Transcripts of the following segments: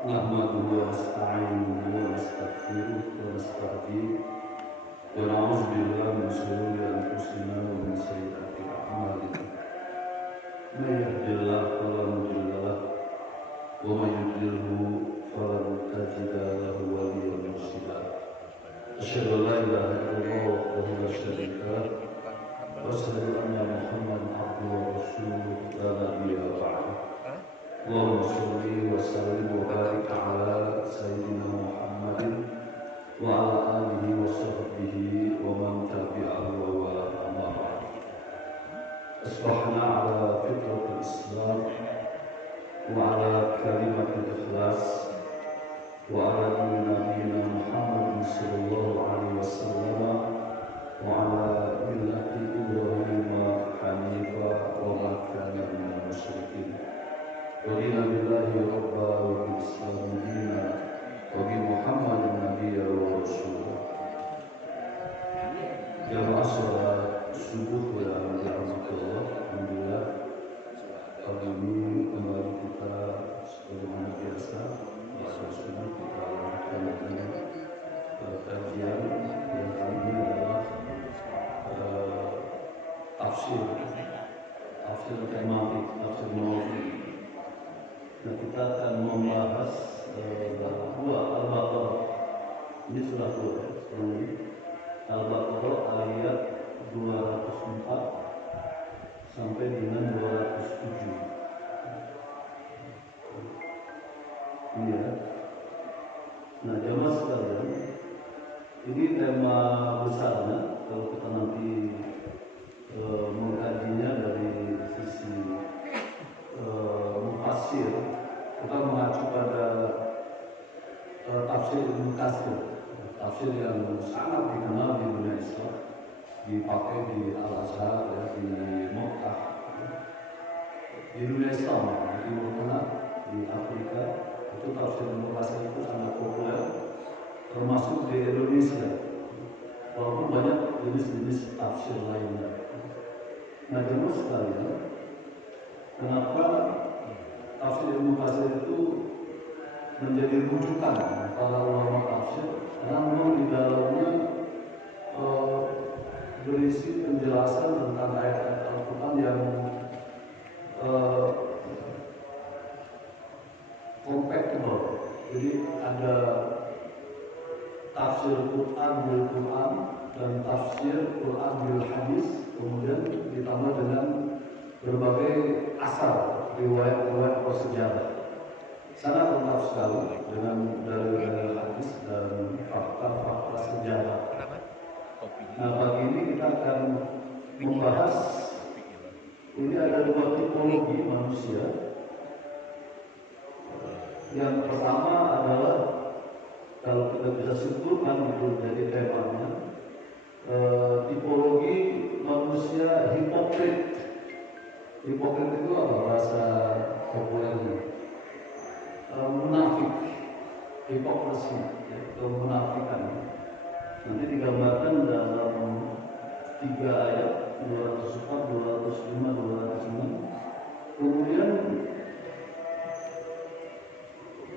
نحمده ونستعينه ونستغفره ونستهديه ونعوذ بالله من شرور أنفسنا ومن سيئات أعمالنا من يهد الله فلا مضل له ومن يضلله فلن تجد له وليا مرشدا أشهد أن لا إله إلا الله وحده لا شريك له وأشهد أن محمدا عبده ورسوله لا نبي بعده اللهم صل وسلم وبارك على سيدنا محمد وعلى آله وصحبه ومن تبعه ووالاه أما بعد أصبحنا على فطرة الإسلام وعلى كلمة الإخلاص وعلى دين نبينا محمد صلى الله عليه وسلم وعلى ملة إبراهيم حنيفا وما كان من المشركين رضينا بالله ربا وبالإسلام دينا وبمحمد نبيا ورسولا. Jamaah sholat subuh yang dirahmati Allah, alhamdulillah pagi ini kembali kita sebagaimana biasa pada subuh kita lakukan kajian yang kali ini adalah tafsir tematik, tafsir nawawi. Nah, kita akan membahas dua Al-Baqarah. Ini sudah dua Al-Baqarah ayat 204 sampai dengan 207. Iya. Nah, jamaah sekalian, ini tema besarnya kalau kita nanti mengkajinya dari sisi mufassir, kita mengacu pada tafsir Ibnu Katsir, tafsir yang sangat dikenal di dunia Islam, dipakai di Al-Azhar, ya, di Mekah, di dunia Islam, di Timur Tengah, di Afrika, itu tafsir Ibnu Katsir itu sangat populer, termasuk di Indonesia, walaupun banyak jenis-jenis tafsir lainnya. Nah, jemaah sekalian, kenapa tafsir Ibnu Katsir itu menjadi rujukan para ulama tafsir? Karena memang di dalamnya berisi penjelasan tentang ayat-ayat Al-Quran yang compatible. Jadi ada tafsir Quran bil Quran dan tafsir Quran bil hadis, kemudian ditambah dengan berbagai asal riwayat-riwayat atau sejarah. Sangat lengkap sekali dengan dalil-dalil hadis dan fakta-fakta sejarah. Nah, pagi ini kita akan membahas, ini ada dua tipologi manusia. Yang pertama adalah, kalau kita bisa simpulkan itu jadi temanya, tipologi manusia hipokrit. Hipokrit itu apa bahasa populernya? Munafik, hipokrisi, atau menafikan. Nanti digambarkan dalam 3 ayat 204, 205, 206. Kemudian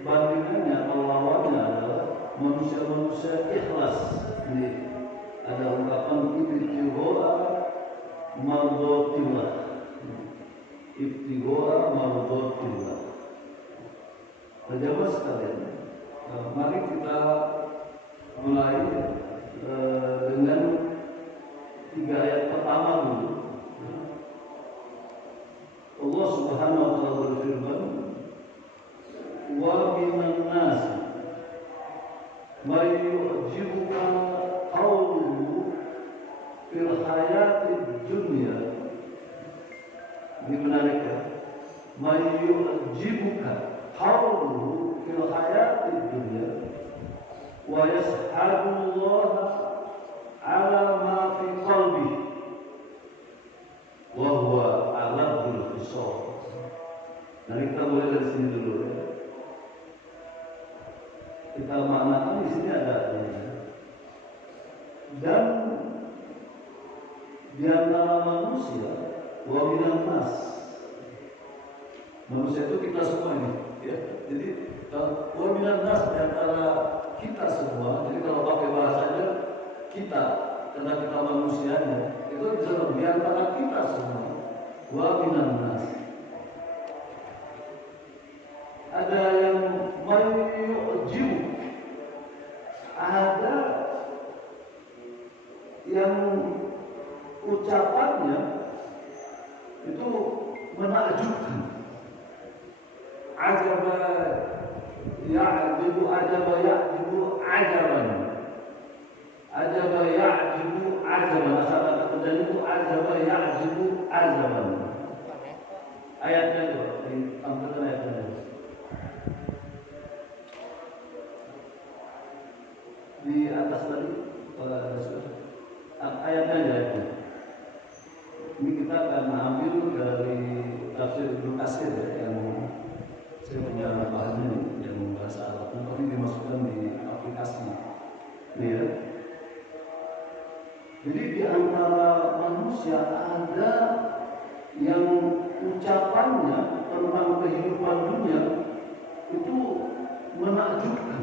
bandingannya atau lawannya adalah manusia-manusia ikhlas. Ini ada ungkapan ibtighoa mardotillah, ibtighoa mardotillah. Jamaah sekalian, mari kita mulai dengan 3 ayat pertama dulu. Allah Subhanahu wa taala berfirman, wa minan nas may yu'jibuka qawluhu fil hayatid dunya. Ini menarik ya. May yu'jibuka qawluhu fil hayatid dunya wa yashhadu Allah ala ma fi qalbihi wa huwa aladul khisam. Nah, kita mulai dari sini dulu ya. Kita maknakan di sini ada dan di antara manusia wa minan nas. Manusia itu kita semua ini. Ya. Jadi wa minan nas. Ada yang mayu'jibu, ada yang ucapannya itu menakjubkan. Ajaba ya'jibu, ajaba ya'jibu ajaban, ajaba ya'jibu ajaban. Asal kata kemudian itu ajaba ya'jibu ajaban. Ayatnya itu ditampilkan ayatnya di atas tadi. Ayatnya aja. Ini kita akan ambil dari tafsir Ibnu Katsir yang saya punya bahannya yang bahasa Arab, tapi dimasukkan di aplikasi. Ini ya. Jadi di antara manusia ada yang ucapannya tentang kehidupan dunia itu menakjubkan.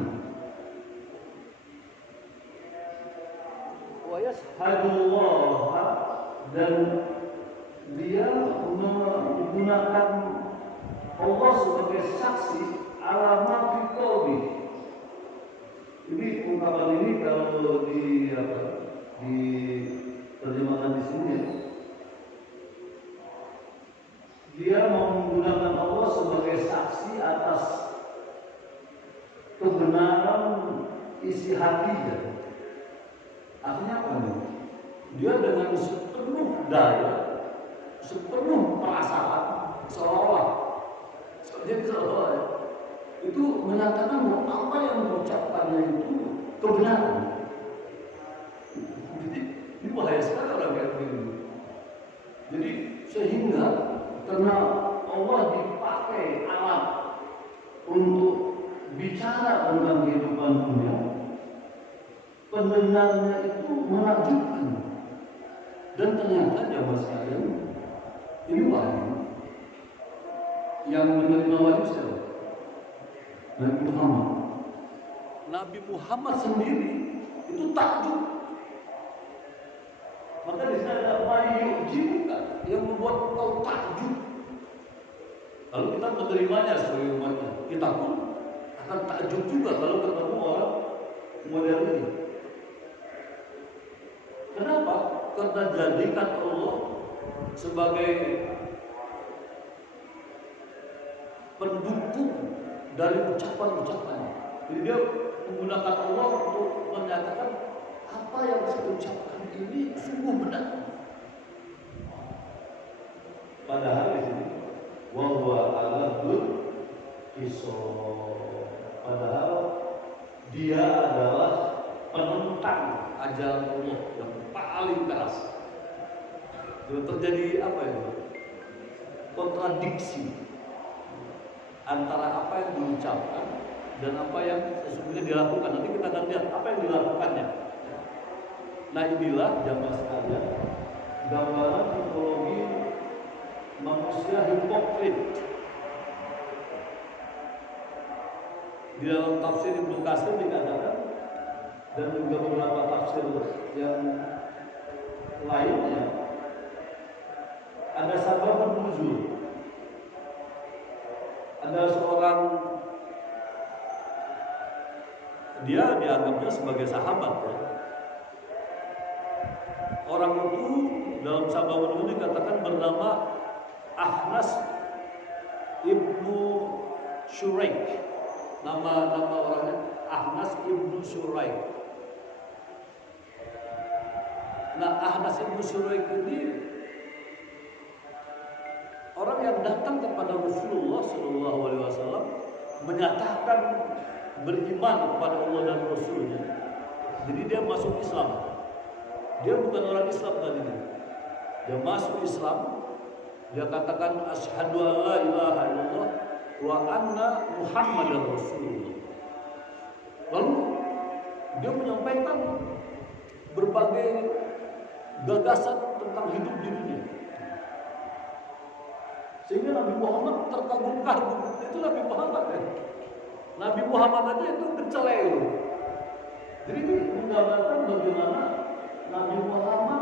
Wa yashhadullah, dan dia menggunakan Allah sebagai saksi ala ma fi qalbi. Ini ungkapan ini kalau diterjemahkan di sini, dia menggunakan Allah sebagai saksi atas kebenaran isi hatinya. Artinya apa nih? Dia dengan sepenuh daya, sepenuh perasaan, seolah-olah itu menyatakan bahwa apa yang diucapkannya itu kebenaran. Jadi ini bahaya sekali orang kayak begini. Jadi sehingga karena Allah dipakai alat untuk bicara tentang kehidupan dunia, pendengarnya itu menakjubkan. Dan ternyata jamaah sekalian, ini wahyu yang menerima wahyu siapa? Nabi Muhammad. Nabi Muhammad sendiri itu takjub. Maka di sana ada wahyu yang membuat kau takjub. Lalu kita menerimanya sebagai umatnya. Kita pun akan takjub juga kalau ketemu orang model ini. Kenapa? Karena jadikan Allah sebagai pendukung dari ucapan-ucapannya. Jadi dia menggunakan Allah untuk menyatakan apa yang saya ucapkan ini sungguh benar. Padahal di sini wa huwa aladul qisas. Padahal dia adalah penentang ajaran Allah yang paling keras. Itu terjadi apa itu? Kontradiksi antara apa yang diucapkan dan apa yang sesungguhnya dilakukan. Nanti kita akan lihat apa yang dilakukannya. Nah inilah jamaah sekalian gambaran tipologi manusia hipokrit. Di dalam tafsir Ibnu Katsir dikatakan, dan juga beberapa tafsir yang lainnya, ada sabab nuzul. Ada seorang, dia dianggapnya sebagai sahabat ya. Orang itu dalam sabab nuzul dikatakan bernama Ahnas ibnu Shuraik. Nama orangnya Ahnas ibnu Shuraik. Nah, Ahnas ibnu Shuraik ini orang yang datang kepada Rasulullah SAW menyatakan beriman kepada Allah dan Rasulnya. Jadi dia masuk Islam. Dia bukan orang Islam tadinya. Dia masuk Islam. Dia katakan asyhadu an la ilaha illallah wa anna Muhammadar Rasulullah. Lalu dia menyampaikan berbagai gagasan tentang hidup di dunia. Sehingga Nabi Muhammad terkagum-kagum. Itu Nabi Muhammad ya. Nabi Muhammad aja itu kecelai. Jadi ini menggambarkan bagaimana Nabi Muhammad,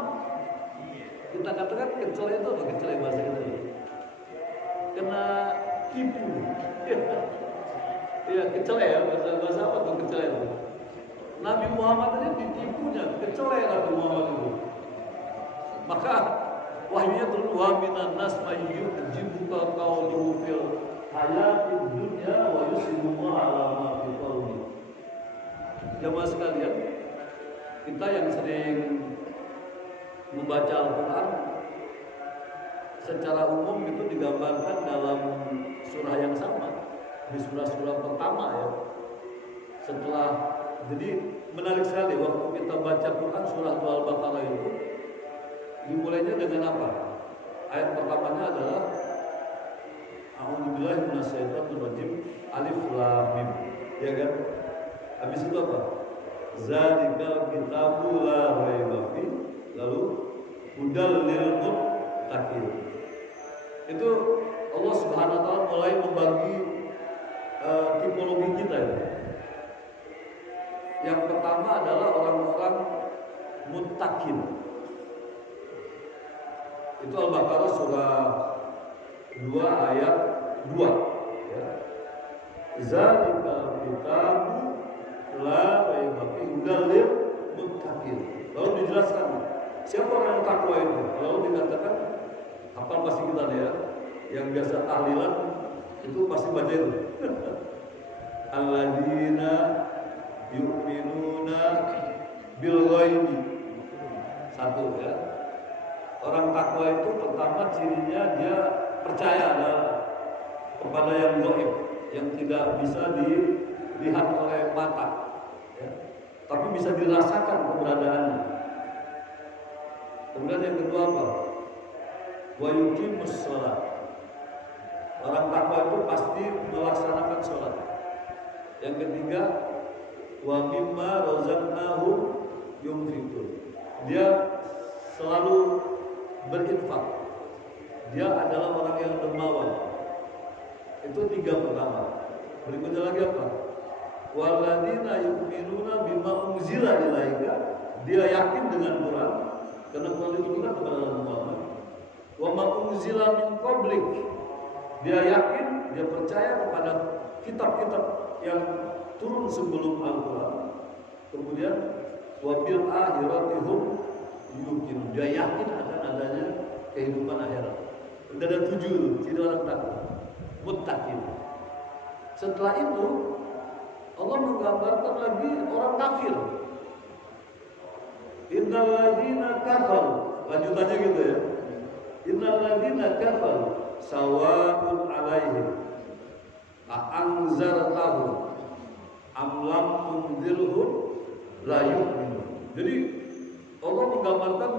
kita katakan kecelai itu apa? Kecelai bahasa kita. kena tipu. Ya, kecele ya, bahasa apa tuh kecele itu? Nabi Muhammad ini ditipunya, kecele Nabi Muhammad itu. Maka wahyunya turun, wa minan nas may yujibuka qawluhu fil hayatid dunya wa yusibuka ala ma fi qalbi. Jamaah sekalian, kita yang sering membaca Al-Quran secara umum itu digambarkan dalam surah yang sama, di surah-surah pertama ya. Setelah, jadi menarik sekali waktu kita baca Quran surah Al-Baqarah itu dimulainya dengan apa? Ayat pertamanya adalah A'udzubillahi minasyaitonirrajim, alif lam mim, ya kan? Habis itu apa? Zalikal kitabu la raiba fi, lalu hudal lil muttaqin. Itu Allah Subhanahu wa taala mulai membagi tipologi kita ya. Yang pertama adalah orang-orang muttaqin. Itu Al-Baqarah surah 2 ayat 2 ya. Zalikal kitabu la raiba fi hudal lil muttaqin. Lalu dijelaskan siapa orang yang takwa itu. Lalu dikatakan, apa pasti kita ya, yang biasa tahlilan itu pasti baca itu. Alladzina yu'minuna bil ghaibi. Satu ya. Orang takwa itu pertama cirinya dia percaya kepada yang gaib, yang tidak bisa dilihat oleh mata ya. Tapi bisa dirasakan keberadaannya. Kemudian yang kedua apa? Wa yuqimus shalah. Orang takwa itu pasti melaksanakan sholat. Yang ketiga, wa mimma razaqnahum yunfiqun. Dia selalu berinfak. Dia adalah orang yang dermawan. Itu 3 pertama. Berikutnya lagi apa? Walladzina yu'minuna bima unzila ilaika. Dia yakin dengan Quran karena Quran itu kan kepada Muhammad. Wa ma unzila min qablik. Dia yakin, dia percaya kepada kitab-kitab yang turun sebelum Al-Quran. Kemudian wabil akhiratihum yuqin. Dia yakin akan adanya kehidupan akhirat. Sudah ada 7 ciri orang takwa, muttaqin. Setelah itu Allah menggambarkan lagi orang kafir. Innal ladzina kafaru. Lanjutannya gitu ya. Innal ladzina kafaru sawa'un 'alaihim a'anzartahum am lam tunzirhum la yu'minun. Jadi Allah menggambarkan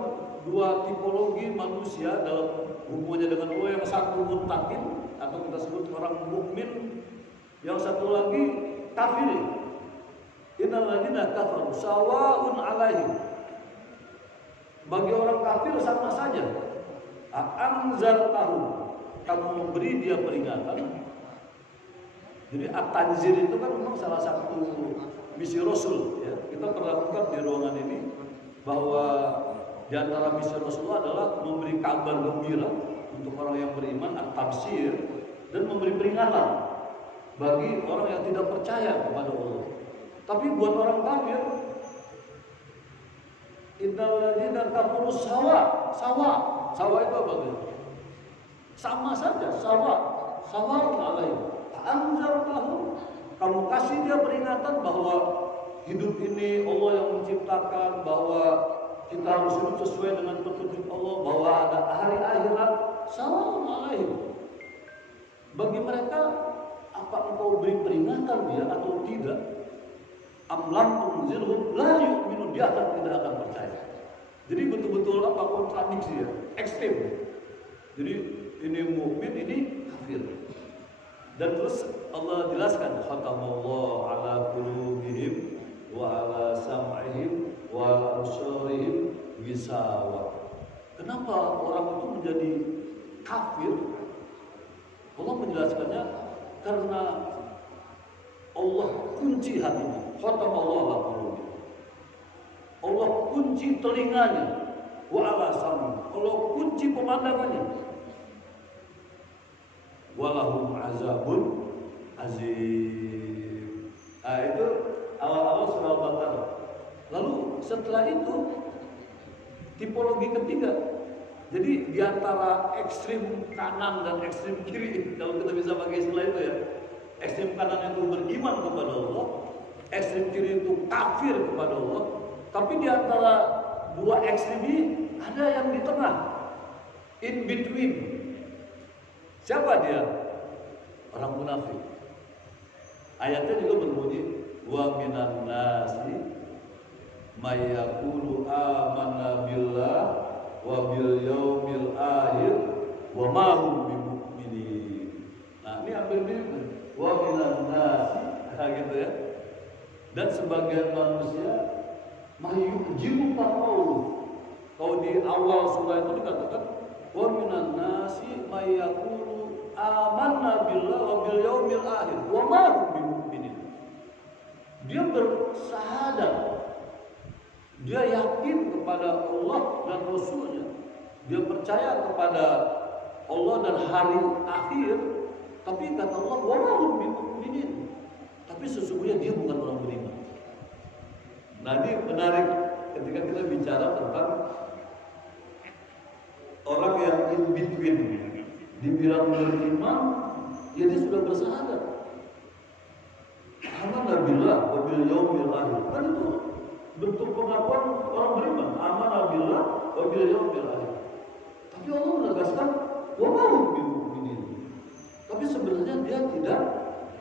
2 tipologi manusia dalam hubungannya dengan Allah. Yang satu muttaqin atau kita sebut orang mukmin, yang satu lagi kafir. Innal ladzina kafaru sawa'un 'alaihim. Bagi orang kafir sama saja. A'anzartahum, kamu memberi dia peringatan. Jadi at-tanzir itu kan memang salah satu misi Rasul ya. Kita pernah ungkap di ruangan ini bahwa di antara misi Rasulullah adalah memberi kabar gembira untuk orang yang beriman, at-tabsir, dan memberi peringatan bagi orang yang tidak percaya kepada Allah. Tapi buat orang kafir, innal ladzina kafaru sawa itu apa gitu? Sama saja, sawa'un 'alaihim. Anzartahum, kamu kasih dia peringatan bahwa hidup ini Allah yang menciptakan, bahwa kita harus hidup sesuai dengan petunjuk Allah, bahwa ada hari akhirat. Sawa'un 'alaihim. Bagi mereka, apa engkau beri peringatan dia atau tidak? Am lam tunzirhum la yu'minun, dia tidak akan percaya. Jadi betul-betul apa kontradiksi ya, ekstrem. Jadi ini mukmin, ini kafir. Dan terus Allah jelaskan, khatamallahu ala qulubihim wa ala sam'ihim wa ala absarihim ghisawa. Kenapa orang itu menjadi kafir? Allah menjelaskannya karena Allah kunci hatinya. Khatamallahu ala qulubihim. Allah kunci telinganya, wa ala sam'ihim. Allah kunci pemandangannya. walahum azabun azim. Nah, itu awal-awal surah Al-Baqarah. Lalu setelah itu tipologi ketiga. Jadi diantara ekstrim kanan dan ekstrim kiri, kalau kita bisa pakai istilah itu ya, ekstrim kanan itu beriman kepada Allah, ekstrim kiri itu kafir kepada Allah. Tapi diantara dua ekstrim ini ada yang di tengah, in between. Siapa dia? Orang munafik. Ayatnya juga berbunyi, wa minan nasi may yaqulu amanna billah wa bil yaumil akhir wa ma hum bimu'minin. Nah, ini ambil mirip wa minan nasi, gitu ya. Dan sebagian manusia mayyujibu qaulu. Kalau di awal surah itu dikatakan wa minan nasi may yaqulu amanna billah wa bil yaumil akhir wa ma hum bimu'minin. Dia bersahadat, dia yakin kepada Allah dan Rasulnya, dia percaya kepada Allah dan hari akhir, tapi kata Allah wa ma hum bimu'minin, tapi sesungguhnya dia bukan orang beriman. Nah, ini menarik ketika kita bicara tentang orang yang in between, dibilang beriman, ya dia sudah bersahadat. Amanah billah wa bil yaumil akhir. Kan itu bentuk pengakuan orang beriman. Amanah billah wa bil yaumil akhir. Tapi Allah menegaskan wa ma hum bimu'minin. Tapi sebenarnya dia tidak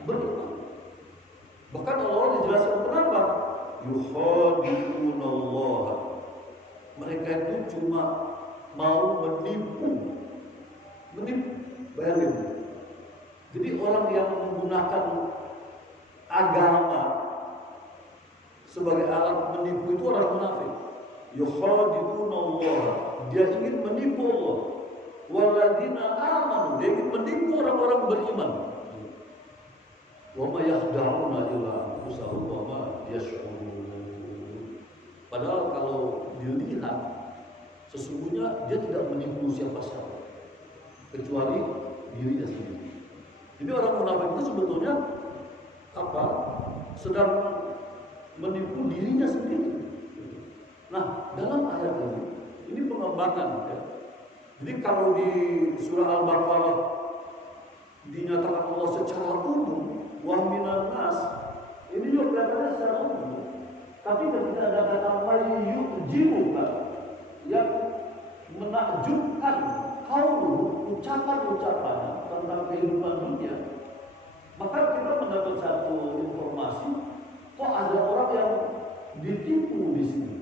beriman. Bahkan Allah dijelaskan kenapa? Yukhadi'unallah. Mereka itu cuma mau menipu. Bayangin. Jadi orang yang menggunakan agama sebagai alat menipu itu orang munafik. Yukhadi'unallah. Dia ingin menipu Allah. Walladzina amanu. Dia ingin menipu orang-orang beriman. Wa ma yakhda'una illa anfusahum wa ma yash'urun. Padahal kalau dilihat sesungguhnya dia tidak menipu siapa-siapa kecuali dirinya sendiri. Jadi orang munafik itu sebetulnya apa? Sedang menipu dirinya sendiri. Nah, dalam ayat ini pengembangan ya. Jadi kalau di surah Al-Baqarah dinyatakan Allah secara umum, wa minan nas, ini juga kelihatannya secara umum. Tapi ketika ada kata mayyujibuka yang menakjubkan kaum ucapan-ucapan tentang kehidupan dunia, maka kita mendapat satu informasi, kok ada orang yang ditipu di sini.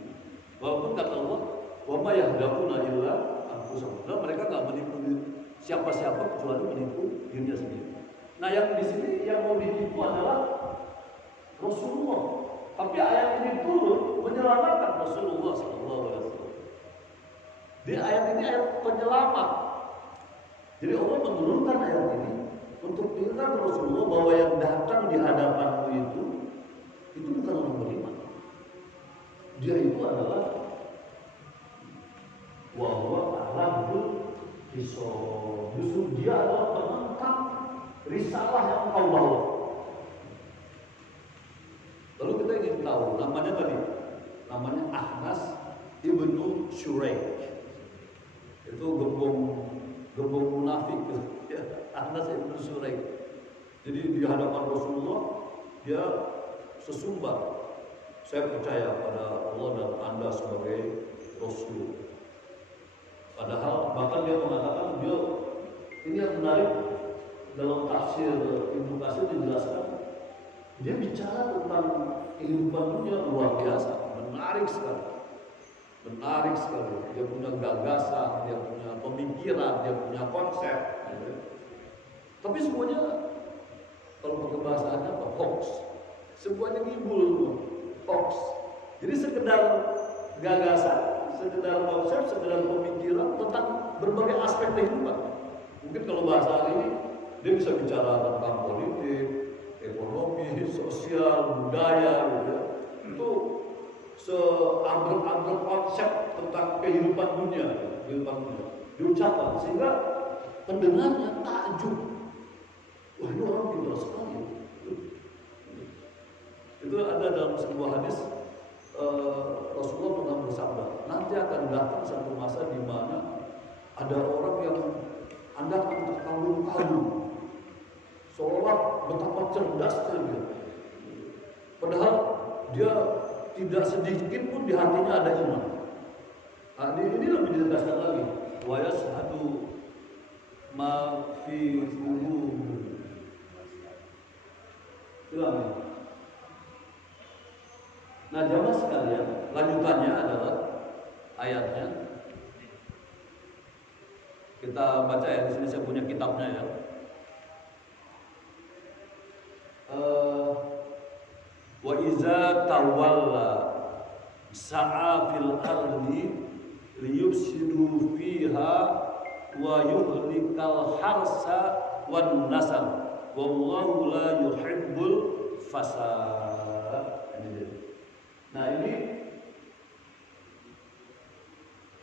Walaupun kata Allah, wa ma yahda'una illa anfusahum. Mereka nggak menipu siapa-siapa kecuali menipu dirinya sendiri. Nah, yang di sini yang mau ditipu adalah Rasulullah. Tapi ayat ini turun menyelamatkan Rasulullah SAW. Di ayat ini ayat penyelamat. Jadi Allah menurunkan ayat ini untuk mengingatkan Rasulullah bahwa yang datang di hadapanmu itu bukan orang beriman. Dia itu adalah wahwa Rabbul Hisab. Justru dia adalah penentang risalah yang engkau bawa. Lalu kita ingin tahu namanya tadi, namanya Akhnas ibnu Syuraik. Itu gembong munafik ya, Akhnas ibnu Syuraik. Jadi di hadapan Rasulullah dia sesumbar, saya percaya pada Allah dan Anda sebagai Rasul. Padahal bahkan dia mengatakan ini yang menarik dalam tafsir Ibnu Katsir dijelaskan. Dia bicara tentang kehidupan dunia luar biasa, menarik sekali. Dia punya gagasan, dia punya pemikiran, dia punya konsep. Tapi semuanya, kalau pakai bahasanya apa? Hoax. Semuanya ngibul, hoax. Jadi sekedar gagasan, sekedar konsep, sekedar pemikiran tentang berbagai aspek kehidupan. Mungkin kalau bahasa hari ini, dia bisa bicara tentang politik, ekonomi, sosial, budaya, gitu ya. Itu seambruk-ambruk konsep tentang kehidupan dunia diucapkan sehingga pendengarnya takjub. Wah, ini orang pintar sekali. Itu ada dalam sebuah hadis, Rasulullah pernah bersabda, nanti akan datang satu masa di mana ada orang yang Anda akan terkagum-kagum, seolah betapa cerdasnya dia. Padahal dia tidak sedikit pun di hatinya ada iman. Nah, ini lebih ditegaskan lagi. Wa yashhadu ma fi qulubihim. Nah, jamaah sekalian, lanjutannya adalah ayatnya. Kita baca ya, di sini saya punya kitabnya ya. Wa iza tawalla sa'a fil ardi liyufsidu fiha wa yuhlikal harsa wan nasal wallahu la yuhibbul fasad. Nah, ini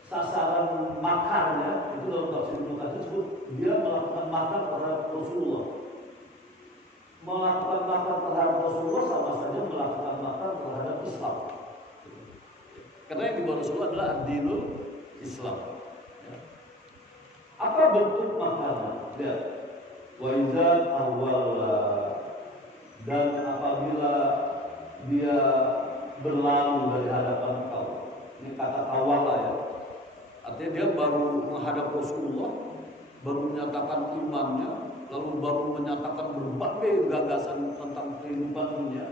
sasaran makarnya itu dalam tafsir Ibnu Katsir disebut dia melakukan makar terhadap Rasulullah. Melakukan makar terhadap Rasulullah sama saja melakukan makar terhadap Islam. Karena yang dibawa Rasulullah adalah ad-dinul Islam. Apa bentuk makarnya? Lihat. Wa iza awwala, dan apabila dia berlalu dari hadapan engkau. Ini kata awal ya. Artinya dia baru menghadap Rasulullah, baru menyatakan imannya, lalu baru menyatakan berbagai gagasan tentang kehidupan dunia.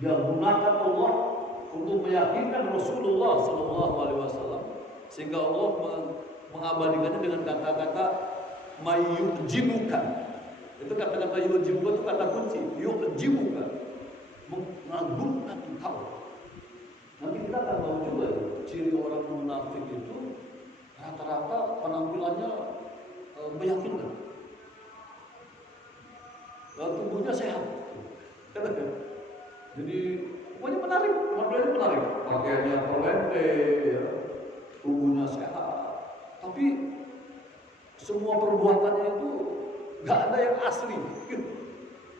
Dia gunakan Allah untuk meyakinkan Rasulullah SAW, sehingga Allah mengabadikannya dengan kata-kata mayyujibuka. Itu kata-kata yujibuka itu kata kunci. Yujibuka, mengagumkan engkau. Nanti kita akan tahu juga ciri orang munafik itu rata-rata penampilannya meyakinkan, tubuhnya sehat. Jadi pokoknya menarik, penampilannya menarik, pakaiannya terlente, ya, tubuhnya sehat. Tapi semua perbuatannya itu nggak ada yang asli.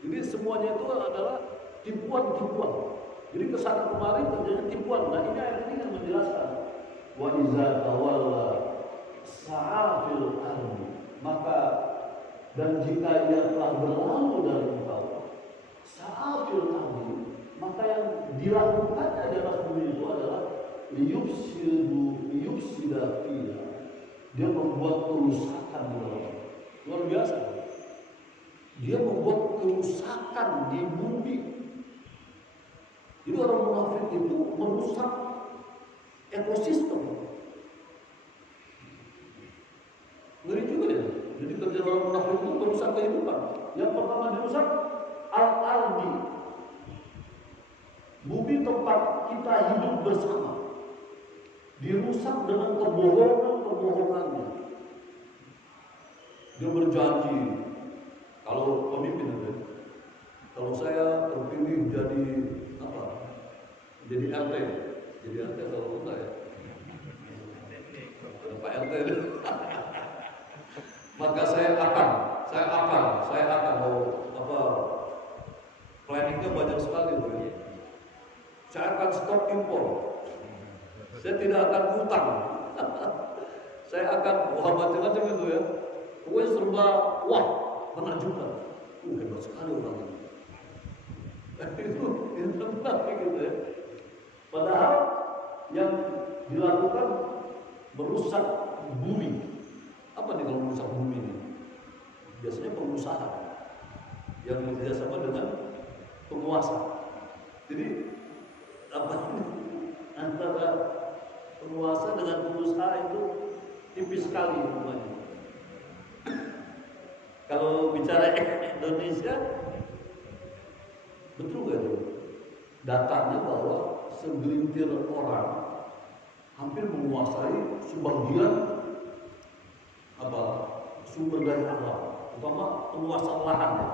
Jadi semuanya itu adalah tipuan-tipuan. Jadi kesana kemarin terjadi tipuan. Nah, ini ayat ini kan menjelaskan wa iza tawalla sa'a fil ardi, maka dan jika ia telah berlalu dari engkau, sa'a fil ardi, maka yang dilakukannya di atas bumi itu adalah liyufsida fiha, dia membuat kerusakan di dalam. Luar biasa. Dia membuat kerusakan di bumi. Jadi orang munafik itu merusak ekosistem. Ngeri juga ya. Jadi kerja orang munafik itu merusak kehidupan. Yang pertama dirusak al-ardi, bumi tempat kita hidup bersama, dirusak dengan kebohongannya. Dia berjanji, kalau pemimpin itu, kalau saya terpilih jadi apa? Jadi RT kalau enggak ya? Pak RT itu. Maka saya akan planningnya banyak sekali tuh ya. Saya akan stop impor. Saya tidak akan hutang. Saya akan macam-macam itu ya. Pokoknya serba menakjubkan. Hebat sekali orang ini. Itu benar gitu ya. Padahal yang dilakukan merusak bumi. Apa nih kalau merusak bumi ini? Biasanya pengusaha yang bekerjasama dengan penguasa. Jadi antara penguasa dengan pengusaha itu tipis sekali hubungannya. Kalau bicara Indonesia, betul gak itu? Datanya bahwa segelintir orang hampir menguasai sebagian sumber daya alam, terutama penguasaan lahan ya.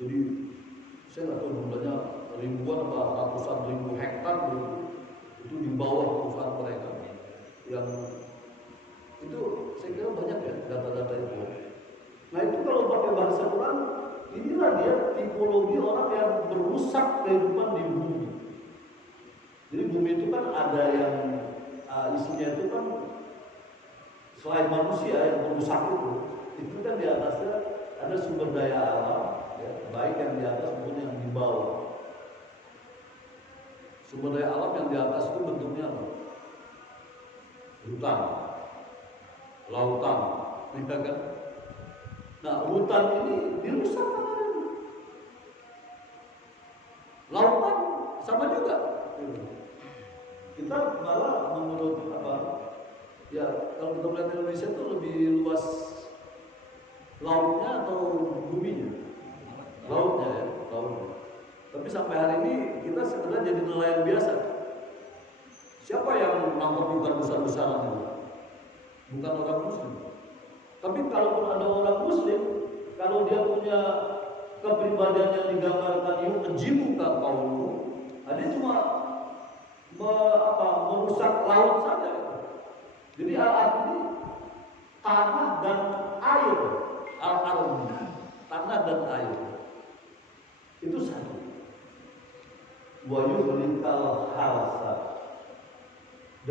Jadi saya nggak tahu jumlahnya ribuan atau ratusan ribu hektar itu di bawah perusahaan mereka. Yang itu saya kira banyak ya data-data itu. Nah itu kalau pakai bahasa Quran inilah dia tipologi orang yang merusak kehidupan di bumi. Jadi bumi itu kan ada yang isinya itu kan selain manusia yang merusak itu kan di atasnya ada sumber daya alam, ya, baik yang di atas maupun yang di bawah. Sumber daya alam yang di atas itu bentuknya apa? Hutan, lautan, ya kan? Nah, hutan ini dirusak tangan ini. Lautan sama juga. Kita malah menurut apa? Ya, kalau kita melihat Indonesia itu lebih luas lautnya atau buminya? Lautnya ya, lautnya. Tapi sampai hari ini kita sebenarnya jadi nelayan biasa. Siapa yang nangkap ikan besar-besaran itu? Bukan orang Muslim. Tapi kalaupun ada orang Muslim, kalau dia punya kepribadian yang digambarkan yu'jibuka qauluhu, dia cuma merusak laut saja. Jadi al-ard ini tanah dan air, al-ard, tanah dan air. Itu satu. Wa yuhlikal harsa,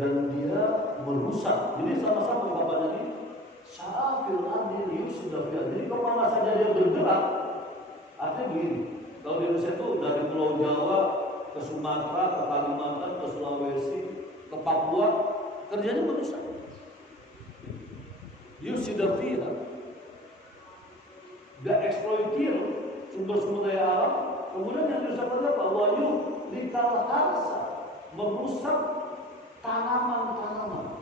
dan dia merusak. Jadi sama-sama ungkapannya ini syafil adil sudah biar. Jadi kemana saja dia bergerak, artinya begini. Kalau di Indonesia itu dari Pulau Jawa ke Sumatera, ke Kalimantan, ke Sulawesi, ke Papua, kerjanya merusak. Sudah biar. Dia eksploitir sumber-sumber daya alam. Kemudian yang dirusak adalah wahyu likal harsa, merusak tanaman-tanaman.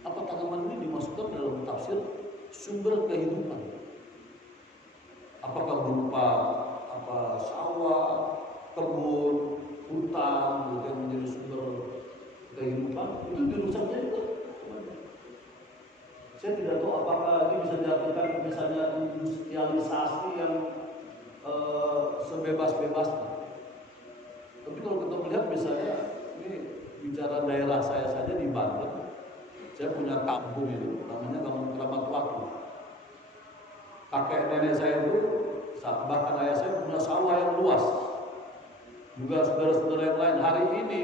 Apa tanaman ini dimasukkan dalam tafsir sumber kehidupan? Apakah berupa sawah, kebun, hutan yang menjadi sumber kehidupan? Itu dirusaknya itu. Saya tidak tahu apakah ini bisa diartikan misalnya industrialisasi yang sebebas-bebasnya. Tapi kalau kita melihat misalnya ini bicara daerah saya saja di Banten, saya punya kampung itu namanya Kampung Keramat Waktu. Kakek nenek saya itu, bahkan ayah saya punya sawah yang luas. Juga saudara-saudara yang lain hari ini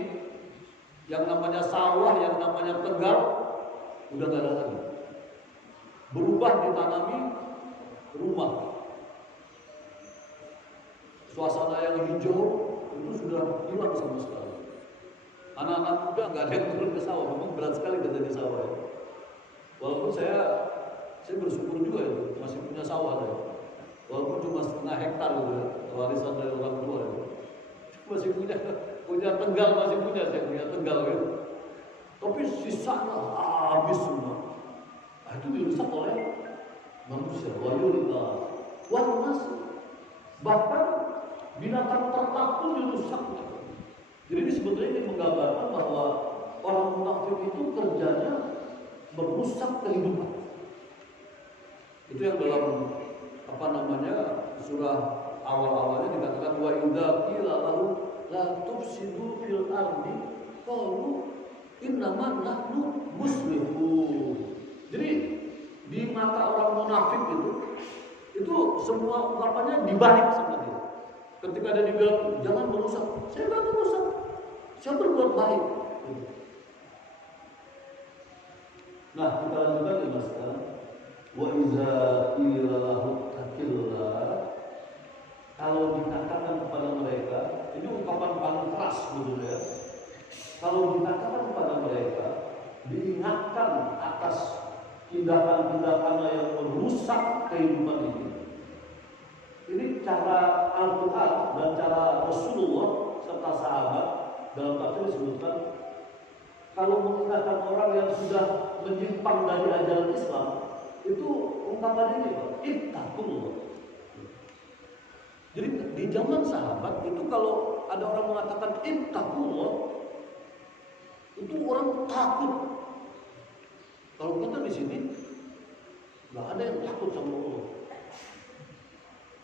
yang namanya sawah, yang namanya tegal udah gak ada lagi. Berubah ditanami rumah. Suasana yang hijau itu sudah hilang sama sekali. Anak-anak muda nggak ada yang turun ke sawah, memang berat sekali kerja di sawah ya. Walaupun saya bersyukur juga ya, masih punya sawah ya. Walaupun cuma 1,5 hektar gitu ya, warisan dari orang tua ya. Masih punya Tegal, masih punya saya punya Tegal gitu. Tapi sisanya habis semua. Nah, itu dirusak oleh manusia. Bahkan binatang ternak pun dirusak. Jadi ini sebetulnya ini menggambarkan bahwa orang munafik itu kerjanya merusak kehidupan. Itu yang dalam surah awal-awalnya dikatakan wa idza qila lahu la tufsidu fil ardi qalu innama nahnu muslihun. Jadi di mata orang munafik itu semua ungkapannya dibalik sama dia. Ketika dia dibilang jangan merusak, saya tidak merusak, saya berbuat baik. Nah, kita lanjutkan ya Mas. Wa iza qila lahu taqillah, kalau dikatakan kepada mereka, ini ungkapan paling keras betul ya. Kalau dikatakan kepada mereka, diingatkan atas tindakan-tindakannya yang merusak kehidupan ini. Ini cara Al-Quran dan cara Rasulullah serta sahabat dalam tafsir disebutkan, kalau mengingatkan orang yang sudah menyimpang dari ajaran Islam, itu ungkapan ini, ittaqullah. Jadi di zaman sahabat itu kalau ada orang mengatakan ittaqullah, itu orang takut. Kalau kita di sini nggak ada yang takut sama Allah.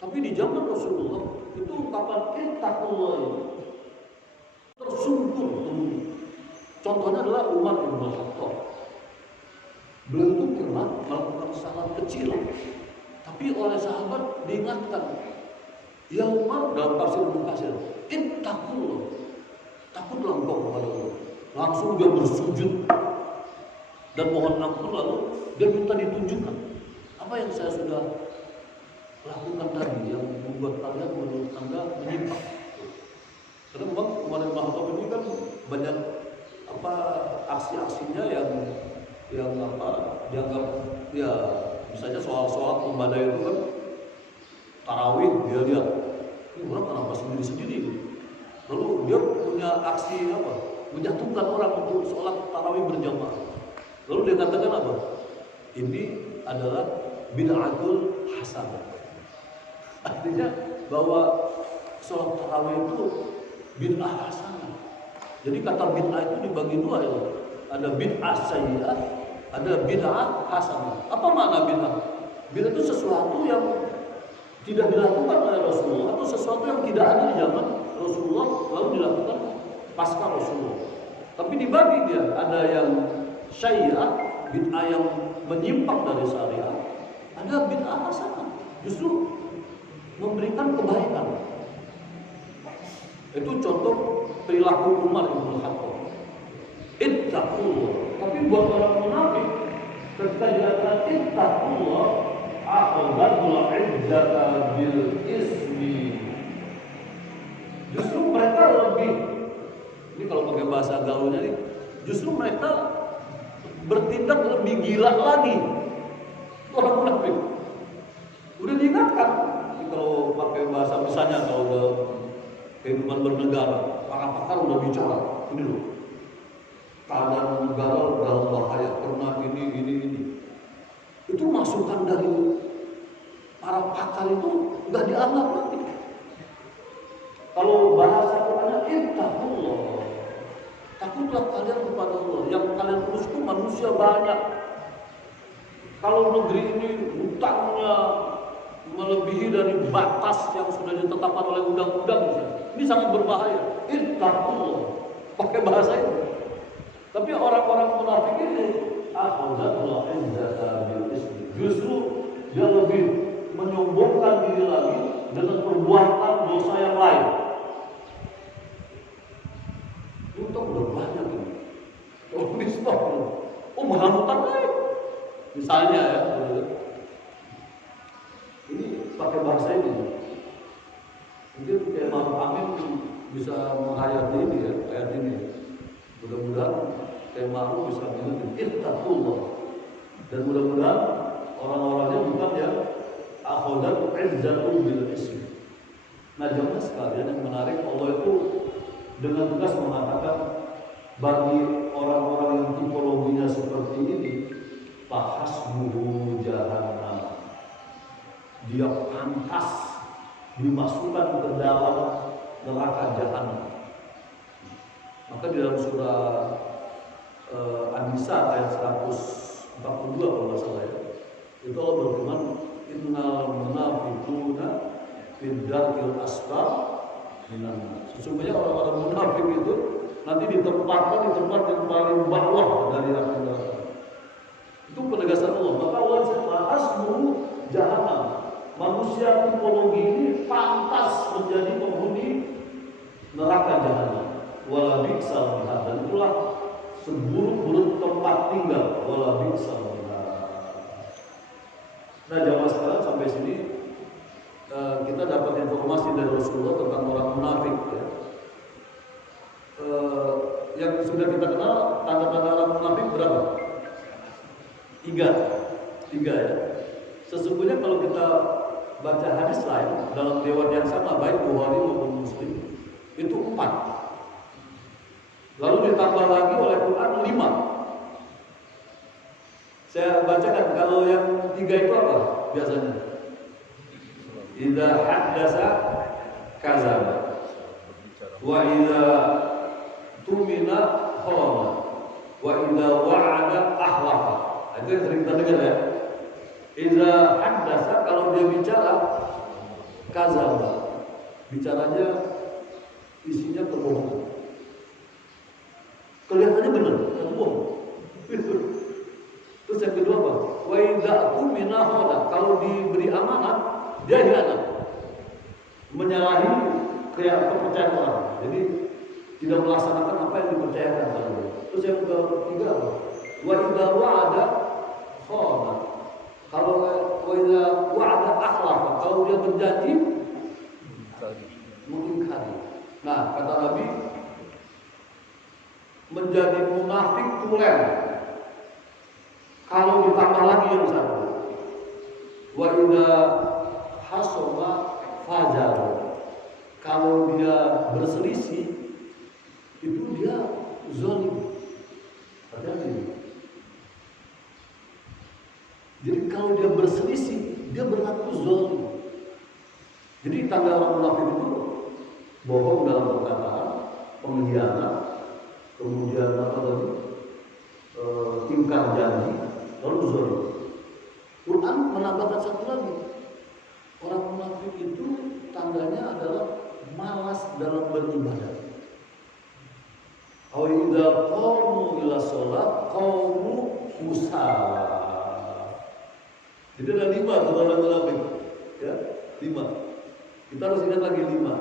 Tapi di zaman Rasulullah itu ungkapan ittaqullah ini tersungkur tumbuh. Contohnya adalah Umar bin Khattab. Beliau itu pernah melakukan salah kecil Tapi oleh sahabat diingatkan, ya Umar dalam tafsir Ibnu Katsir, ittaqullah, takutlah engkau kepada Allah. Langsung dia bersujud dan mohon ampun, lalu dia minta ditunjukkan apa yang saya sudah lakukan tadi yang membuat kalian menurut Anda menyimpang. Karena memang Umar bin Khattab ini kan banyak aksi-aksinya yang dianggap ya, misalnya soal ibadah itu kan tarawih, dia lihat ini orang kenapa sendiri-sendiri, lalu dia punya aksi menjatuhkan orang untuk sholat tarawih berjamaah, lalu dia katakan apa? Ini adalah bid'atul hasanah. Artinya bahwa sholat tarawih itu bid'ah hasanah. Jadi kata bid'ah itu dibagi dua ya. Ada bid'ah sayyi'ah, ada bid'ah hasanah. Apa makna bid'ah? Bid'ah itu sesuatu yang tidak dilakukan oleh Rasulullah atau sesuatu yang tidak ada di zaman Rasulullah lalu dilakukan pasca Rasulullah. Tapi dibagi dia, ada yang syai'ah, bid'ah yang menyimpang dari syariat, ada bid'ah hasanah, justru memberikan kebaikan. Itu contoh perilaku Umar bin Khattab. Ittaqullah. Tapi buat orang munafik, ketika dikatakan ittaqullah, akhadul izzata bil ismi. Justru mereka lebih, ini kalau pakai bahasa gaulnya nih, justru mereka bertindak lebih gila lagi. Orang munafik udah diingatkan. Ini kalau pakai bahasa misalnya kalau udah kehidupan bernegara, para pakar udah bicara, ini loh, keadaan negara dalam bahaya, karena ini. Itu masukan dari para pakar itu nggak dianggap lagi. Kalau bahasa Qurannya ittaqullah, takutlah kalian kepada Allah. Yang kalian urus itu manusia banyak. Kalau negeri ini hutangnya melebihi dari batas yang sudah ditetapkan oleh undang-undang, ini sangat berbahaya. Ittaqullah, pakai bahasa itu. Tapi orang-orang munafik ini akhadul izzata bil ismi. Justru dia lebih menyombongkan diri lagi dengan perbuatan dosa yang lain. Itu udah banyak ini. Kalau di stop, menghutang lain. Misalnya ya, ini pakai bahasa ini. Mungkin kayak Maruf Amin bisa menghayati ini ya, ayat ini. Mudah-mudahan kayak Maruf bisa bilang ittaqullah. Dan mudah-mudahan orang-orangnya bukan yang akhadatu izzatu bil ismi. Nah, jemaah sekalian yang menarik, Allah itu dengan tegas mengatakan bagi orang-orang yang tipologinya seperti ini, fahasbuhu jahannam, dia pantas dimasukkan ke dalam neraka jahannam. Maka di dalam surah An-Nisa ayat 142 kalau nggak salah ya, itu Allah berfirman, innal munafiquna fid darkil asfal minan nar. Sesungguhnya orang-orang munafik itu nanti ditempatkan di tempat yang paling bawah dari api neraka. Itu penegasan Allah. Maka Allah hasbuhu jahannam. Manusia tipologi ini pantas menjadi penghuni neraka jahannam. Wala bi'sal mihad, dan itulah seburuk-buruk tempat tinggal. Wala bi'sal mihad. Nah, jamaah sekalian, sampai sini kita dapat informasi dari Rasulullah tentang orang munafik ya. Yang sudah kita kenal tanda-tanda orang munafik berapa? Tiga ya. Sesungguhnya kalau kita baca hadis lain dalam riwayat yang sama, baik Bukhari maupun Muslim, itu 4. Lalu ditambah lagi oleh Quran 5. Saya bacakan, kalau yang 3 itu apa biasanya? Idza haddasa kadzaba wa idza tumina khana wa idza wa'ada akhlafa. Itu yang sering kita dengar ya. Idza haddasa, kalau dia bicara, kadzaba, bicaranya isinya kebohongan. Kelihatannya benar, tapi bohong. Terus yang kedua apa? Wa idza tumina khana, kalau diberi dia hianat, menyalahi kepercayaan orang. Jadi tidak melaksanakan apa yang dipercayakan padanya. Terus yang ketiga apa? Wa idza wa'ada khana. Kalau wa idza wa'ada akhlafa, kalau dia berjanji mengingkari. Nah, kata Nabi, menjadi munafik tulen. Kalau ditambah lagi yang satu, wa idza hasama fajar. Kalau dia berselisih, itu dia zalim. Hati-hati. Jadi kalau dia berselisih, dia berlaku zalim. Jadi tanda orang munafik itu bohong dalam perkataan, pengkhianat, kemudian apa lagi? Ingkar janji, lalu zalim. Quran menambahkan satu lagi. Orang munafik itu tandanya adalah malas dalam beribadah. Aw idza qamu ila shalah qamu kusala. Jadi ada 5 tuh orang munafik, ya 5. Kita harus ingat lagi 5.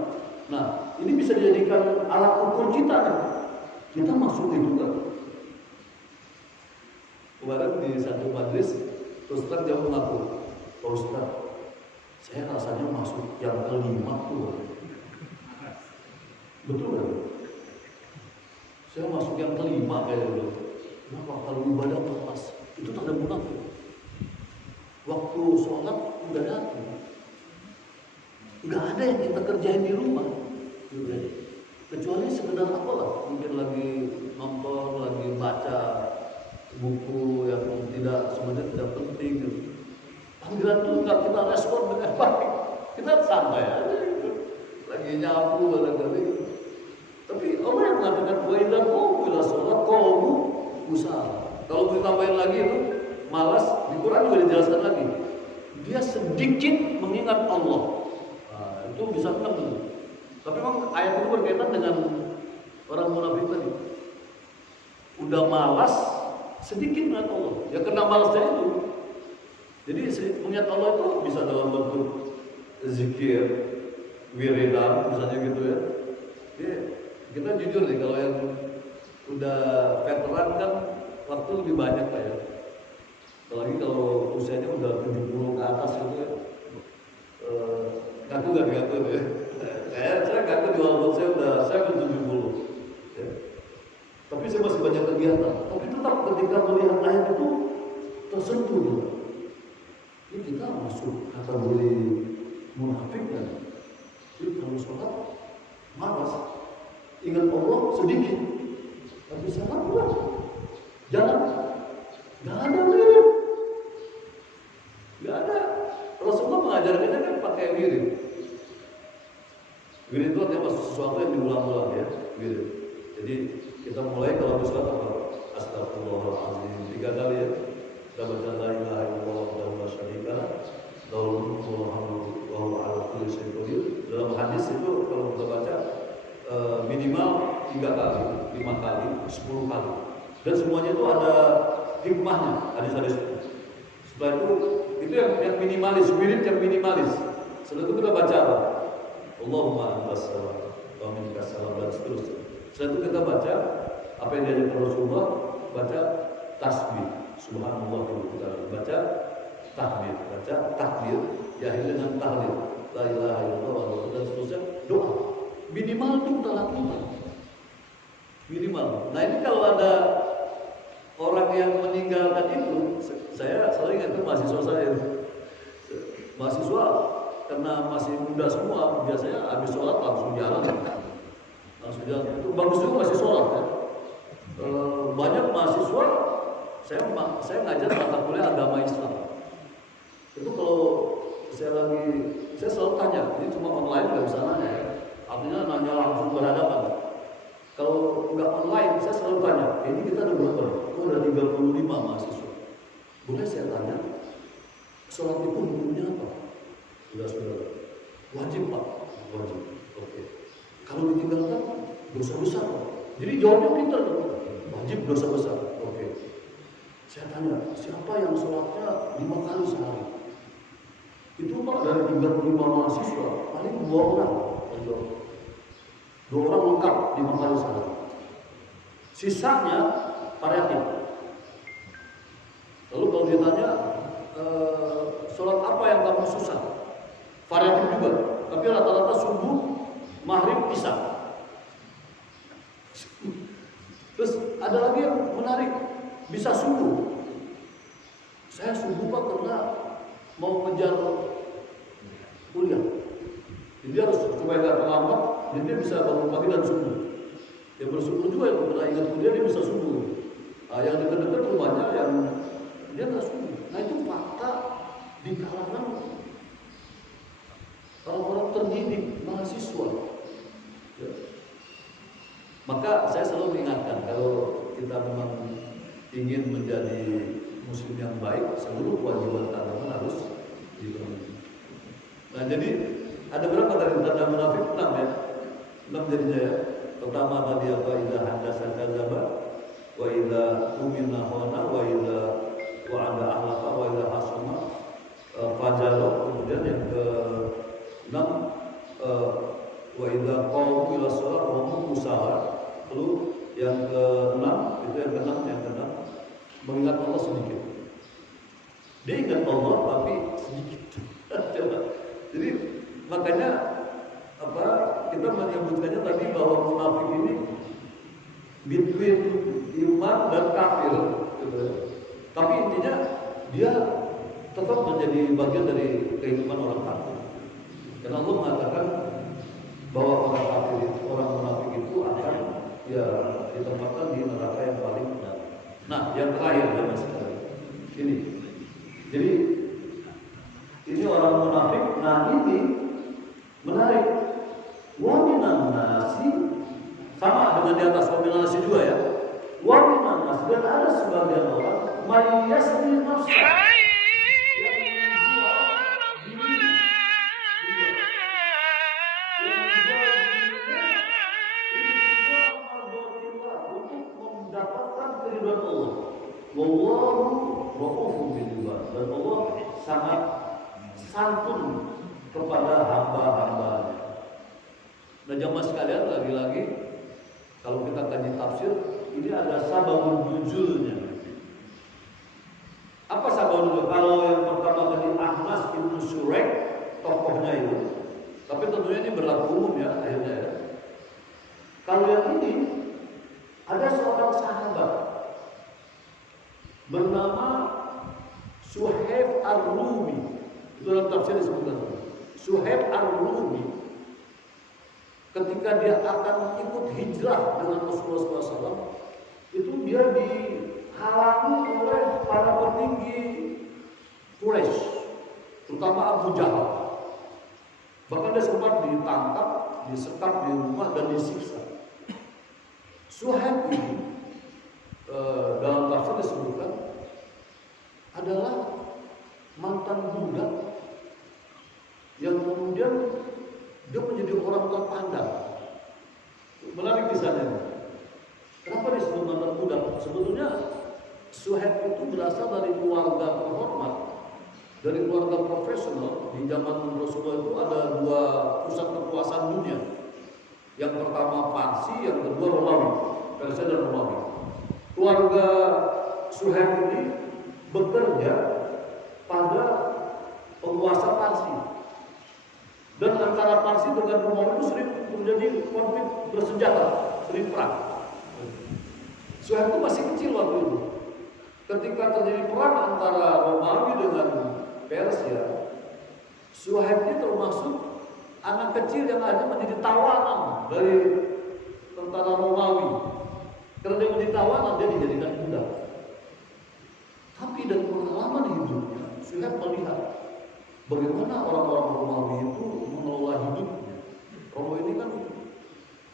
Nah, ini bisa dijadikan alat ukur kita kan? Kita masuk itu kan? Kemarin di satu majelis, terus terang dia mengaku, Pak Ustaz, saya rasanya masuk yang ke-5 tuh. Betul kan? Saya masuk yang ke-5 kayak gitu. Kenapa? Kalau ibadah kelas, itu tanda munafik. Waktu sholat udah datang. Nggak ada yang kita kerjain di rumah. Kecuali sekedar apalah, mungkin lagi nonton, lagi baca buku yang sebenarnya tidak penting. Panggilan itu nggak kita respon dengan baik. Kita santai aja, lagi nyapu barangkali. Tapi Allah yang mengatakan wa idza qamu ila shalah qamu kusala. Kalau ditambahin lagi itu malas, di Quran juga dijelaskan lagi. Dia sedikit mengingat Allah. Nah, itu bisa kena. Tapi memang ayat itu berkaitan dengan orang munafik tadi. Udah malas, sedikit mengingat Allah. Ya kena malasnya itu. Jadi mengingat Allah itu bisa dalam bentuk zikir, wiridan, misalnya gitu ya. Jadi, kita jujur nih, kalau yang udah veteran kan waktu lebih banyak lah ya. Apalagi kalau usianya udah 70 ke atas gitu ya. Ngaku gak ngaku ya. Saya ngaku di walaupun saya udah 70 ya. Tapi saya masih banyak kegiatan. Tapi tetap ketika melihat ayat itu tersentuh. Ini kita masuk kategori munafik kan. Jadi kalau sholat malas, ingat Allah sedikit. Tapi sholat pula jangan, nggak ada wirid, nggak ada. Rasulullah mengajarkannya kan pakai wirid. Wirid itu artinya sesuatu yang diulang-ulang ya, wirid. Jadi kita mulai kalau sholat apa? Astagfirullahaladzim 3 kali ya. Kita baca la ilaha illallah wa la syarika lahul mulku wa huwa ala kulli syai'in qadir. Dalam hadis itu kalau kita baca minimal 3 kali, 5 kali, 10 kali. Dan semuanya itu ada hikmahnya, hadis-hadis. Setelah itu yang minimalis, wirid yang minimalis. Setelah itu kita baca apa? Allahumma antas salam wa minkas salam dan seterusnya. Setelah itu kita baca apa yang diajarkan Rasulullah, baca tasbih, subhanallah, kita baca tahmid, baca takbir, diakhiri dengan tahlil, la ilaha illallah dan seterusnya, doa. Minimal itu kita lakukan. Minimal. Nah ini kalau ada orang yang meninggalkan itu, saya selalu ingat itu mahasiswa saya. Mahasiswa karena masih muda semua, biasanya habis sholat langsung jalan. Langsung jalan. Itu bagus juga masih sholat ya. Banyak mahasiswa, saya ngajar mata kuliah agama Islam. Itu kalau saya selalu tanya, ini cuma online nggak bisa nanya ya. Artinya nanya langsung berhadapan. Kalau nggak online, saya selalu tanya, ini kita ada berapa? Oh, ada 35 mahasiswa. Boleh saya tanya, sholat itu hukumnya apa? Sudah. Wajib Pak? Wajib. Oke. Kalau ditinggalkan, dosa besar Pak. Jadi jawabnya pintar Pak. Wajib dosa besar. Oke. Saya tanya, siapa yang sholatnya 5 kali sehari? Itu Pak dari 35 mahasiswa paling 2 orang. 2 orang lengkap di Mekah sana. Sisanya variatif. Lalu kalau ditanya sholat apa yang kamu susah? Variatif juga. Tapi rata-rata subuh, maghrib, isya. Terus ada lagi yang menarik, bisa subuh. Saya subuh Pak karena mau kejar kuliah. Jadi harus supaya nggak terlambat, jadi dia bisa bangun pagi dan subuh. Yang bersyukur juga yang pernah ingat kuliah dia bisa subuh. Yang dekat-dekat rumahnya yang dia nggak subuh. Nah itu fakta di kalangan orang-orang terdidik, mahasiswa. Ya. Maka saya selalu mengingatkan kalau kita memang ingin menjadi muslim yang baik, seluruh kewajiban agama harus dipenuhi. Nah jadi ada berapa tadi tanda munafik? 6 ya. 6 jadinya ya. Pertama tadi apa? Idza haddatsa kadzaba, wa idza umina khana, wa idza wa'ada ahlafa, wa idza hasama fajara. Kemudian yang ke-6 wa idza qamu ila shalah qamu kusala. Lalu yang ke-6 itu yang ke-6 mengingat Allah sedikit. Dia ingat Allah tapi sedikit. Jadi makanya apa kita menyebutkannya tadi bahwa munafik ini between iman dan kafir, gitu. Tapi intinya dia tetap menjadi bagian dari kehidupan orang kafir. Karena Allah mengatakan bahwa orang kafir itu, orang munafik itu akan ya ditempatkan di neraka yang paling dalam. Nah, yang terakhir ya Mas, ini. Jadi ini orang munafik. Nah ini menarik. Wa minan nasi, sama dengan di atas wa minan nasi juga ya. Wa minan nasi, dan ada sebagian orang may yasri nafsa, wallahu ra'ufun bil ibad, dan Allah sangat santun kepada hamba-hambanya. Nah jamaah sekalian, lagi-lagi kalau kita kaji tafsir, ini ada sababun nuzulnya. Apa sababun nuzul? Kalau yang pertama tadi Ahnas bin Surek, tokohnya itu, tapi tentunya ini berlaku umum ya akhirnya ya. Kalau yang ini ada seorang sahabat bernama Suhaib Ar-Rumi. Itu dalam tafsir disebutkan Suhaib Ar-Rumi. Ketika dia akan ikut hijrah dengan Rasulullah SAW, itu dia dihalangi oleh para petinggi Quraisy, terutama Abu Jahal. Bahkan dia sempat ditangkap, disekap di rumah dan disiksa. Suhaib ini dalam tafsir disebutkan adalah mantan budak yang kemudian dia menjadi orang terpandang. Menarik kisahnya. Kenapa disebut mantan budak? Sebetulnya Suhaib itu berasal dari keluarga terhormat, dari keluarga profesional. Di zaman Rasulullah itu ada 2 pusat kekuasaan dunia. Yang pertama Parsi, yang kedua Romawi, Persia dan Romawi. Keluarga Suhaib ini bekerja pada penguasa Parsi, dan antara Parsi dengan Romawi itu sering terjadi konflik bersenjata, sering perang. Suhaib itu masih kecil waktu itu. Ketika terjadi perang antara Romawi dengan Persia, Suhaib ini termasuk anak kecil yang hanya menjadi tawanan dari tentara Romawi. Karena dia menjadi tawanan, dia dijadikan budak. Tapi dari pengalaman hidupnya, Suhaib melihat bagaimana orang-orang Romawi itu mengelola hidupnya. Romawi ini kan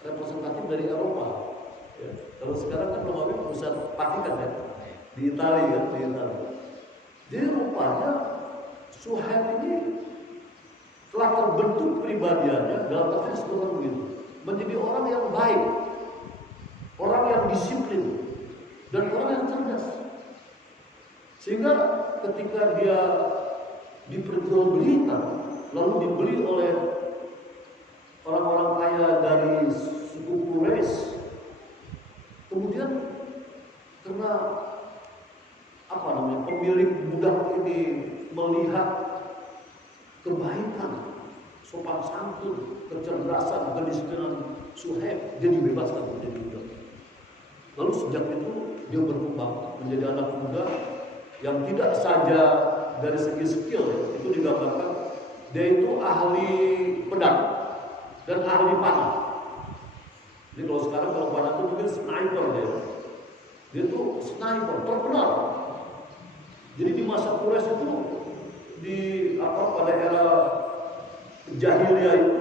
representatif dari Eropa. Ya. Kalau sekarang kan Romawi pusat Vatikan ya, di Italia kan, di Italia. Jadi rupanya Suhaib ini telah terbentuk pribadiannya dalam tafsir seperti begitu, menjadi orang yang baik, orang yang disiplin, dan orang yang cerdas. Sehingga ketika dia diperjualbelikan, lalu dibeli oleh orang-orang kaya dari suku Quraisy. Kemudian karena pemilik budak ini melihat kebaikan, sopan santun, kecerdasan, kedisiplinan Suhaib, dia dibebaskan menjadi budak. Lalu sejak itu dia berkembang menjadi anak muda yang tidak saja dari segi skill itu digambarkan, dia itu ahli pedang dan ahli panah. Jadi kalau sekarang kalau panah itu mungkin sniper dia itu sniper terkenal. Jadi di masa Quraisy itu pada era jahiliyah itu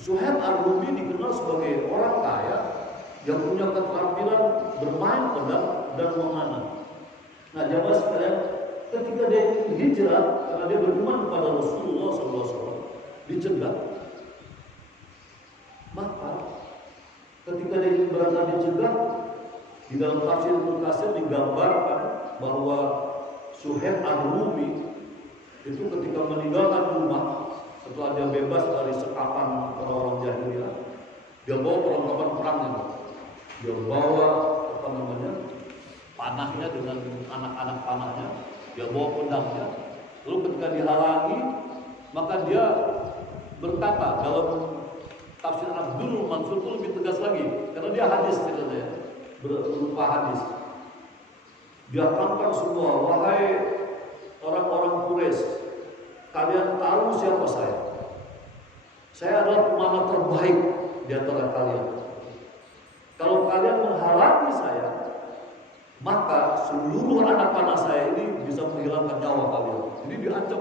Suhaib Ar-Rumi dikenal sebagai orang kaya yang punya keterampilan bermain pedang dan memanah. Nah, jamaah sekalian, ketika dia hijrah karena dia beriman kepada Rasulullah SAW, dicegat. Maka ketika dia berada dicegat, di dalam tafsir Ibnu Katsir digambarkan bahwa Suhaib Ar-Rumi itu ketika meninggalkan rumah setelah dia bebas dari sekapan orang-orang jahiliyah, dia bawa perlengkapan perangnya. Dia bawa panahnya dengan anak-anak panahnya, dia bawa pedangnya. Lalu ketika dihalangi, maka dia berkata dalam tafsir Abdul Mansur itu lebih tegas lagi, karena dia hadis ceritanya, berupa hadis. Dia terangkan semua, wahai orang-orang Quraisy, kalian tahu siapa saya? Saya adalah pemanah terbaik di antara kalian. Kalau kalian menghalangi saya, maka seluruh anak panah saya ini bisa menghilangkan nyawa kalian. Jadi diancam,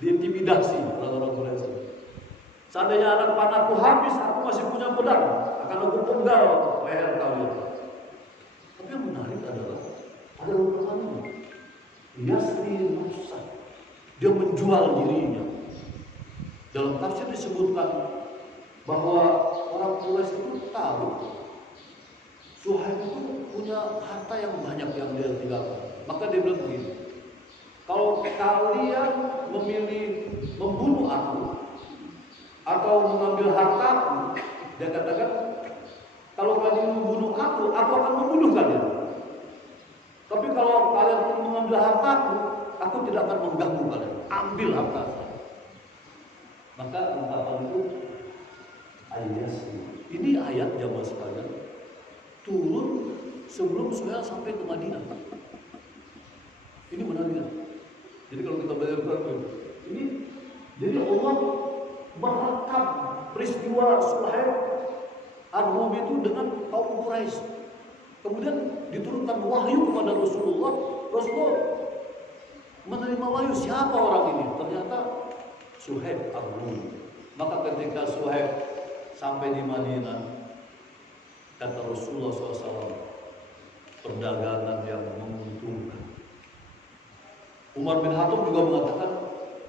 diintimidasi orang-orang Quraisy. Seandainya anak panahku habis, aku masih punya pedang, akan aku penggal leher kalian. Tapi yang menarik adalah ada orang ini, Yasri Nafsah, dia menjual dirinya. Dalam tafsir disebutkan bahwa orang Quraisy itu tahu Suhaib itu punya harta yang banyak yang dia tinggalkan. Maka dia bilang begini, kalau kalian memilih membunuh aku atau mengambil hartaku, dia katakan, kalau kalian membunuh aku akan membunuh kalian. Tapi kalau kalian mengambil hartaku, aku tidak akan mengganggu kalian. Ambil harta saya. Maka ungkapan itu ayat ini ayat jamaah sekalian turun sebelum Suhaib sampai ke Madinah. Ini menarik. Jadi kalau kita belajar Quran ini, jadi Allah merekam peristiwa Suhaib Ar-Rumi itu dengan kaum Quraisy. Kemudian diturunkan wahyu kepada Rasulullah. Rasulullah menerima wahyu, siapa orang ini? Ternyata Suhaib Ar-Rumi. Maka ketika Suhaib sampai di Madinah, kata Rasulullah SAW, perdagangan yang menguntungkan. Umar bin Khattab juga mengatakan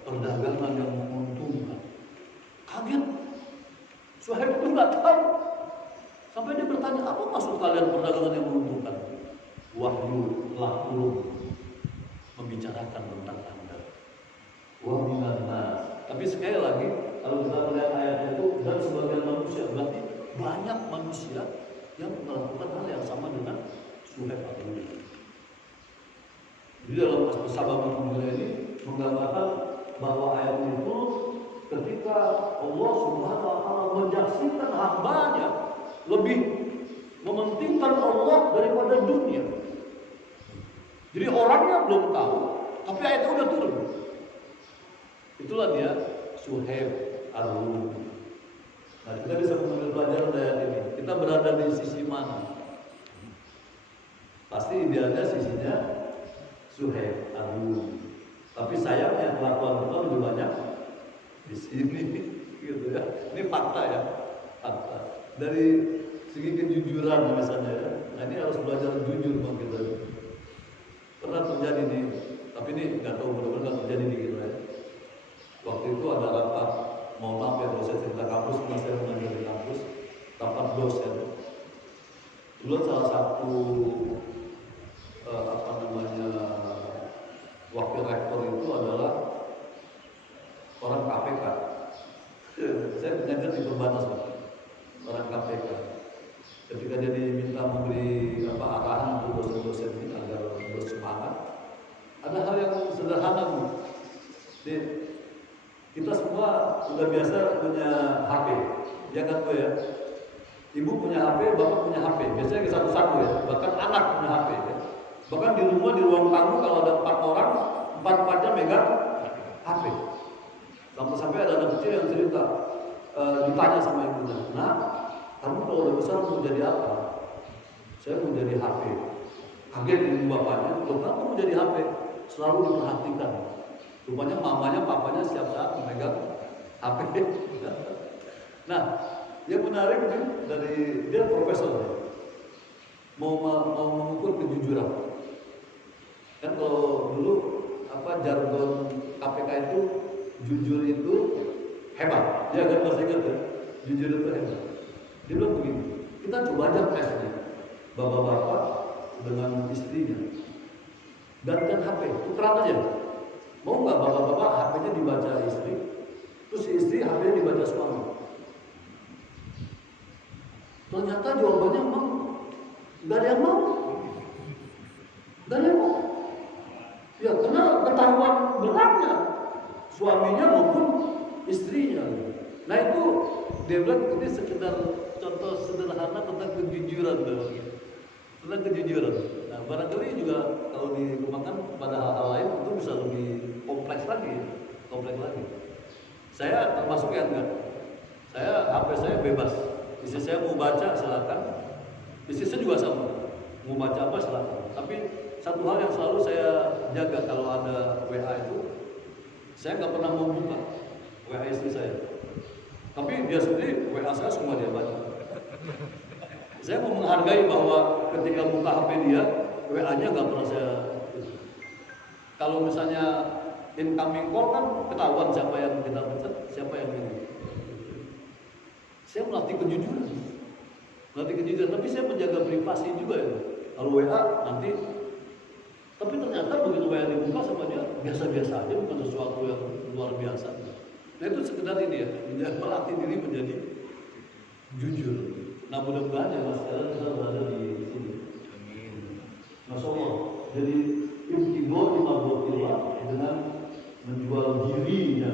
perdagangan yang menguntungkan. Kaget, Suhaib itu nggak tahu. Sampai dia bertanya, apa maksud kalian perdagangan yang menguntungkan? Wahyu telah turun membicarakan tentang Anda. Wa minan nas. Tapi sekali lagi, kalau kita melihat ayatnya itu, dan sebagian manusia, berarti banyak manusia yang melakukan hal yang sama dengan Suhaib Ar-Rumi. Di dalam Sababul Nuzul ini menggambarkan bahwa ayat itu ketika Allah Subhanahu wa taala menyaksikan hambanya lebih mementingkan Allah daripada dunia. Jadi orangnya belum tahu, tapi ayatnya udah turun. Itulah dia Suhaib Ar-Rumi. Nah, kita bisa mengambil pelajaran dari ayat ini. Kita berada di sisi mana? Pasti idealnya sisinya Suhaib Ar-Rumi. Tapi sayangnya kelakuan kita lebih banyak di sini, gitu ya. Ini fakta ya, fakta. Dari segi kejujuran misalnya ya. Nah, ini harus belajar jujur bang kita. Pernah terjadi nih, tapi ini nggak tahu benar-benar terjadi di kita ya. Waktu itu ada rapat, mohon maaf ya kalau saya cerita kampus, karena saya mengajar di kampus, rapat dosen. Dulu salah satu wakil rektor itu adalah saya jadi minta memberi arahan untuk dosen-dosen ini agar bersemangat. Ada hal yang sederhana Bu. Kita semua sudah biasa punya HP, ya kan Bu ya? Ibu punya HP, bapak punya HP, biasanya satu-satu ya, bahkan anak punya HP ya. Bahkan di rumah, di ruang tamu kalau ada 4 orang, 4-4-nya megang HP. Sampai-sampai ada anak kecil yang cerita, ditanya sama ibunya, "Nah, kamu kalau udah besar mau jadi apa?" "Saya mau jadi HP." Kaget ibu bapaknya, "Loh, kenapa mau jadi HP?" Selalu diperhatikan. Rupanya mamanya, papanya setiap saat memegang HP. Nah, yang menarik nih, dari dia profesor mau mengukur kejujuran. Kan kalau dulu jargon KPK itu jujur itu hebat, ya kan masih ingat ya? Jujur itu hebat. Dia bilang begini, kita coba aja tesnya, bapak-bapak dengan istrinya, gantian HP, tukeran aja. Mau nggak bapak-bapak HP-nya dibaca istri, terus istri HP-nya dibaca suami? Ternyata jawabannya memang nggak ada yang mau, nggak ada yang mau. Ya karena ketahuan beratnya suaminya maupun istrinya. Nah itu dia bilang ini sekedar contoh sederhana tentang kejujuran, tentang kejujuran. Nah barangkali juga kalau dikembangkan pada hal-hal lain itu bisa lebih kompleks lagi. Saya termasuk yang enggak. Saya HP saya bebas. Istri saya mau baca silakan. Istri saya juga sama. Mau baca apa silakan. Tapi satu hal yang selalu saya jaga kalau ada WA itu, saya nggak pernah mau buka WA istri saya. Tapi dia sendiri WA saya semua dia baca. Saya mau menghargai bahwa ketika buka HP dia, WA-nya nggak pernah saya. Kalau misalnya incoming call kan ketahuan siapa yang kita pencet, siapa yang ini. Saya melatih kejujuran. Tapi saya menjaga privasi juga ya. Kalau WA nanti, tapi ternyata begitu WA dibuka sama dia biasa-biasa aja, bukan sesuatu yang luar biasa. Nah itu sekedar ini ya, melatih diri menjadi jujur. Nah mudah-mudahan ya Mas, sekarang kita berada di sini. Masya Allah. Jadi ibtigo imabotillah dengan menjual dirinya